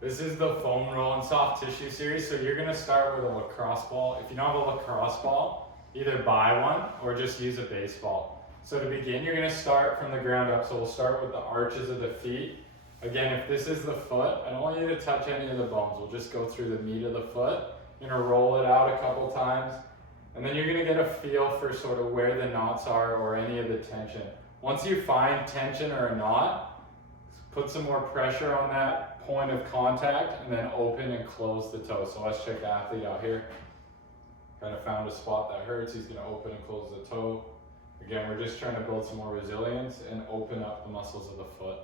This is the foam roll and soft tissue series. So you're gonna start with a lacrosse ball. If you don't have a lacrosse ball, either buy one or just use a baseball. So to begin, you're gonna start from the ground up. So we'll start with the arches of the feet. Again, if this is the foot, I don't want you to touch any of the bones. We'll just go through the meat of the foot. You're gonna roll it out a couple times. And then you're gonna get a feel for sort of where the knots are or any of the tension. Once you find tension or a knot, put some more pressure on that point of contact and then open and close the toe. So let's check the athlete out here. Kind of found a spot that hurts. He's gonna open and close the toe. Again, we're just trying to build some more resilience and open up the muscles of the foot.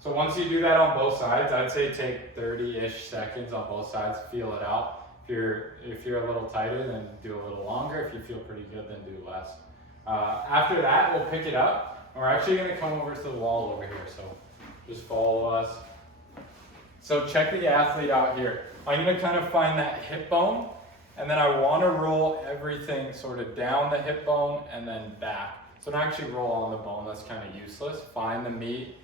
So once you do that on both sides, I'd say take 30-ish seconds on both sides, feel it out. If you're a little tighter, then do a little longer. If you feel pretty good, then do less. After that, we'll pick it up. And we're actually gonna come over to the wall over here. So just follow us. So check the athlete out here. I'm gonna kind of find that hip bone, and then I wanna roll everything sort of down the hip bone and then back. So don't actually roll on the bone, that's kind of useless. Find the meat,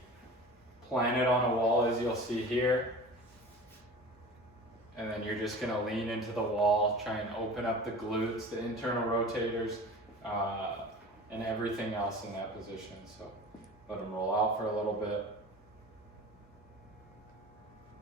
plant it on a wall as you'll see here. And then you're just gonna lean into the wall, try and open up the glutes, the internal rotators, and everything else in that position. So let them roll out for a little bit.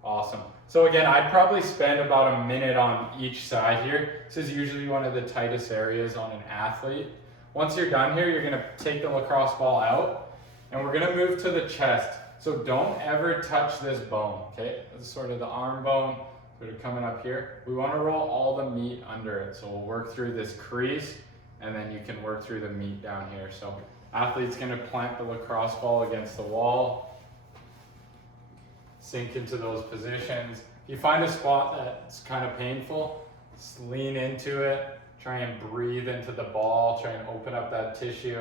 Awesome. So again, I'd probably spend about a minute on each side here. This is usually one of the tightest areas on an athlete. Once you're done here, you're gonna take the lacrosse ball out, and we're gonna move to the chest. So don't ever touch this bone, okay? This is sort of the arm bone. Sort of coming up here. We want to roll all the meat under it. So we'll work through this crease and then you can work through the meat down here. So athlete's going to plant the lacrosse ball against the wall, sink into those positions. If you find a spot that's kind of painful, just lean into it, try and breathe into the ball, try and open up that tissue,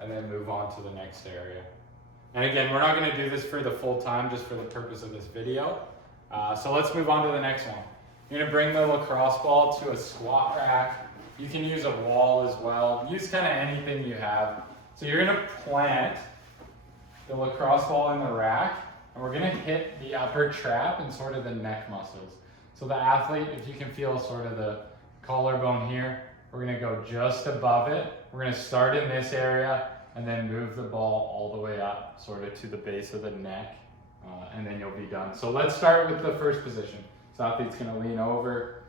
and then move on to the next area. And again, we're not going to do this for the full time, just for the purpose of this video. So let's move on to the next one. You're gonna bring the lacrosse ball to a squat rack. You can use a wall as well. Use kind of anything you have. So you're gonna plant the lacrosse ball in the rack, and we're gonna hit the upper trap and sort of the neck muscles. So the athlete, if you can feel sort of the collarbone here, we're gonna go just above it. We're gonna start in this area and then move the ball all the way up, sort of to the base of the neck. And then you'll be done. So let's start with the first position. So athlete's gonna lean over,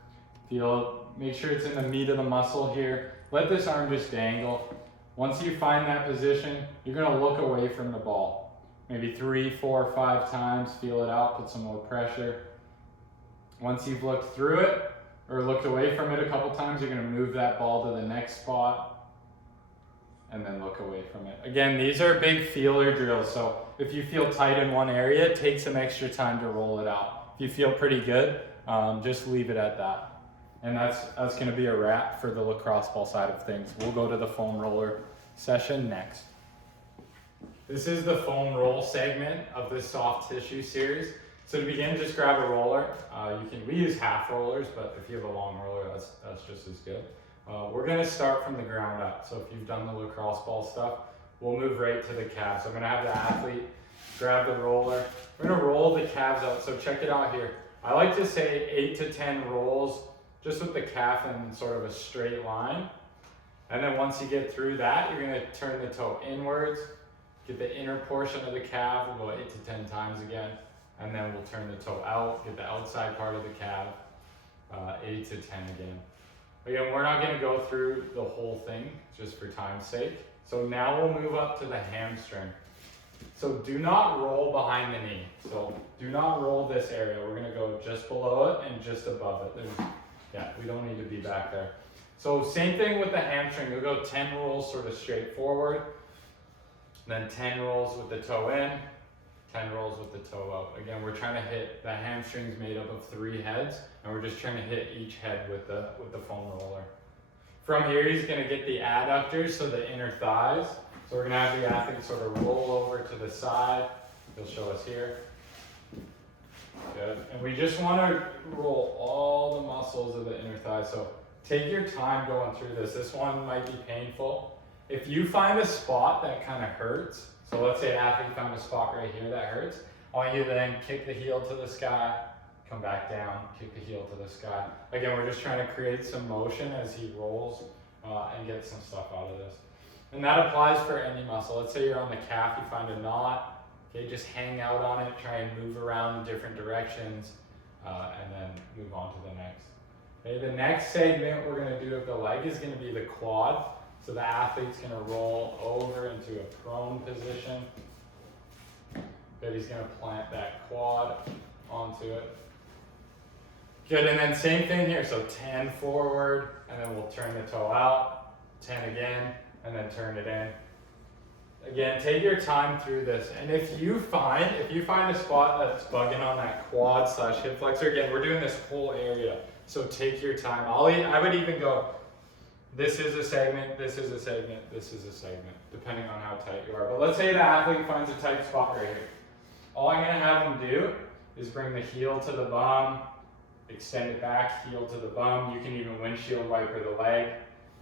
make sure it's in the meat of the muscle here. Let this arm just dangle. Once you find that position, you're gonna look away from the ball. Maybe 3, 4, 5 times, feel it out, put some more pressure. Once you've looked through it, or looked away from it a couple times, you're gonna move that ball to the next spot, and then look away from it. Again, these are big feeler drills, so if you feel tight in one area, take some extra time to roll it out. If you feel pretty good, just leave it at that. And that's gonna be a wrap for the lacrosse ball side of things. We'll go to the foam roller session next. This is the foam roll segment of this soft tissue series. So to begin, just grab a roller. We use half rollers, but if you have a long roller, that's just as good. We're gonna start from the ground up. So if you've done the lacrosse ball stuff, we'll move right to the calves. So I'm gonna have the athlete grab the roller. We're gonna roll the calves out. So check it out here. I like to say 8 to 10 rolls, just with the calf in sort of a straight line. And then once you get through that, you're gonna turn the toe inwards, get the inner portion of the calf, we'll go 8 to 10 times again. And then we'll turn the toe out, get the outside part of the calf, 8 to 10 again. Again, we're not going to go through the whole thing just for time's sake. So now we'll move up to the hamstring. So do not roll behind the knee. So do not roll this area. We're going to go just below it and just above it. We don't need to be back there. So same thing with the hamstring. We'll go 10 rolls sort of straight forward. Then 10 rolls with the toe in, 10 rolls with the toe out. Again, we're trying to hit, the hamstring's made up of 3 heads, and we're just trying to hit each head with the foam roller. From here, he's gonna get the adductors, so the inner thighs. So we're gonna have the athlete sort of roll over to the side. He'll show us here. Good. And we just wanna roll all the muscles of the inner thigh. So take your time going through this. This one might be painful. If you find a spot that kind of hurts, so let's say an athlete found a spot right here that hurts, I want you to then kick the heel to the sky, come back down, kick the heel to the sky. Again, we're just trying to create some motion as he rolls and get some stuff out of this. And that applies for any muscle. Let's say you're on the calf, you find a knot, okay, just hang out on it, try and move around in different directions, and then move on to the next. Okay, the next segment we're going to do of the leg is going to be the quad. So the athlete's going to roll over into a prone position. Then he's going to plant that quad onto it. Good, and then same thing here. So 10 forward, and then we'll turn the toe out. 10 again, and then turn it in. Again, take your time through this. And if you find a spot that's bugging on that quad / hip flexor, again, we're doing this whole area. So take your time. I would even go, this is a segment, this is a segment, this is a segment, depending on how tight you are. But let's say the athlete finds a tight spot right here. All I'm gonna have them do is bring the heel to the bum, extend it back, heel to the bum. You can even windshield wiper the leg.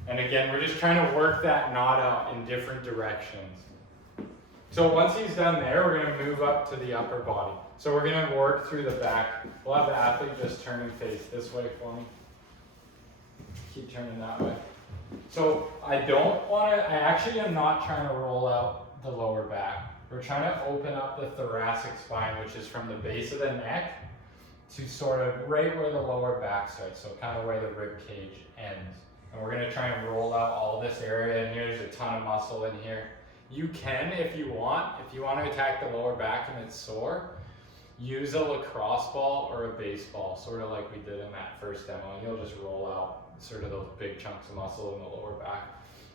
And again, we're just trying to work that knot out in different directions. So once he's done there, we're gonna move up to the upper body. So we're gonna work through the back. We'll have the athlete just turn and face this way for me. Keep turning that way. So I actually am not trying to roll out the lower back. We're trying to open up the thoracic spine, which is from the base of the neck to sort of right where the lower back starts. So kind of where the rib cage ends. And we're gonna try and roll out all this area, and here's a ton of muscle in here. You can, if you want to attack the lower back and it's sore, use a lacrosse ball or a baseball, sort of like we did in that first demo, and you'll just roll out sort of those big chunks of muscle in the lower back.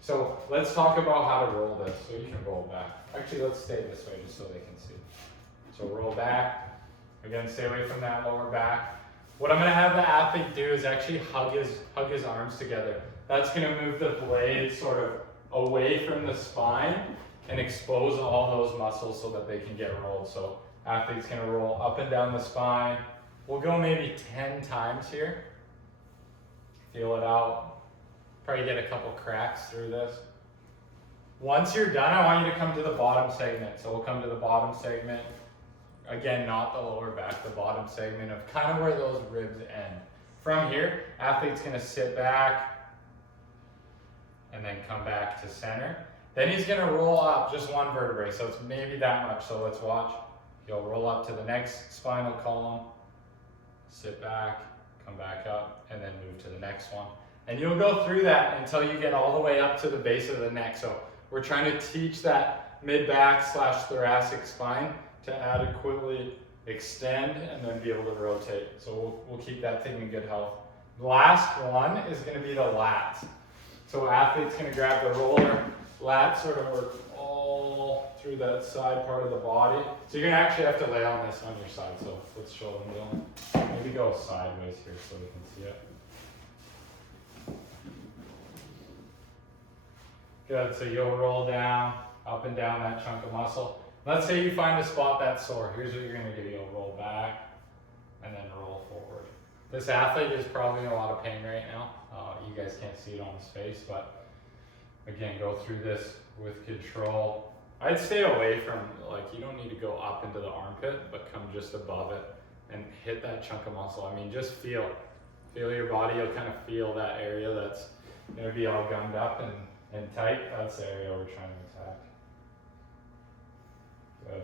So let's talk about how to roll this. So you can roll back. Actually, let's stay this way just so they can see. So roll back. Again, stay away from that lower back. What I'm going to have the athlete do is actually hug his arms together. That's going to move the blade sort of away from the spine and expose all those muscles so that they can get rolled. So athlete's going to roll up and down the spine. We'll go maybe 10 times here. Feel it out. Probably get a couple cracks through this. Once you're done, I want you to come to the bottom segment. So we'll come to the bottom segment. Again, not the lower back, the bottom segment of kind of where those ribs end. From here, athlete's going to sit back and then come back to center. Then he's going to roll up just one vertebrae, so it's maybe that much. So let's watch. He'll roll up to the next spinal column, sit back, come back up, and then move to the next one. And you'll go through that until you get all the way up to the base of the neck. So we're trying to teach that mid-back / thoracic spine to adequately extend and then be able to rotate. So we'll keep that thing in good health. The last one is going to be the lats. So athlete's going to grab the roller. Lats sort of work all through that side part of the body. So you're going to actually have to lay on this on your side. So let's show them doing. Maybe go sideways here so we can see it. Good, so you'll roll down, up and down that chunk of muscle. Let's say you find a spot that's sore. Here's what you're going to do. You'll roll back and then roll forward. This athlete is probably in a lot of pain right now. You guys can't see it on his face, but again, go through this with control. I'd stay away from, you don't need to go up into the armpit, but come just above it and hit that chunk of muscle. I mean, just feel your body. You'll kind of feel that area that's going to be all gummed up and tight. That's the area we're trying to attack. Good.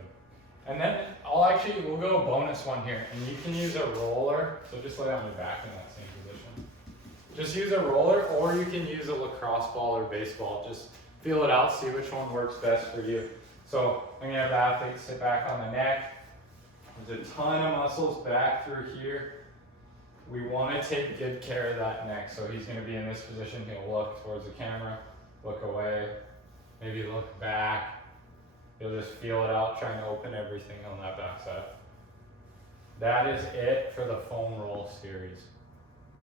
And then we'll go a bonus one here, and you can use a roller. So just lay on your back in that same position. Just use a roller, or you can use a lacrosse ball or baseball. Just feel it out, see which one works best for you. So I'm gonna have the athlete sit back on the neck. There's a ton of muscles back through here. We want to take good care of that neck. So he's gonna be in this position. He'll look towards the camera, look away, maybe look back. You'll just feel it out, trying to open everything on that backside. That is it for the foam roll series.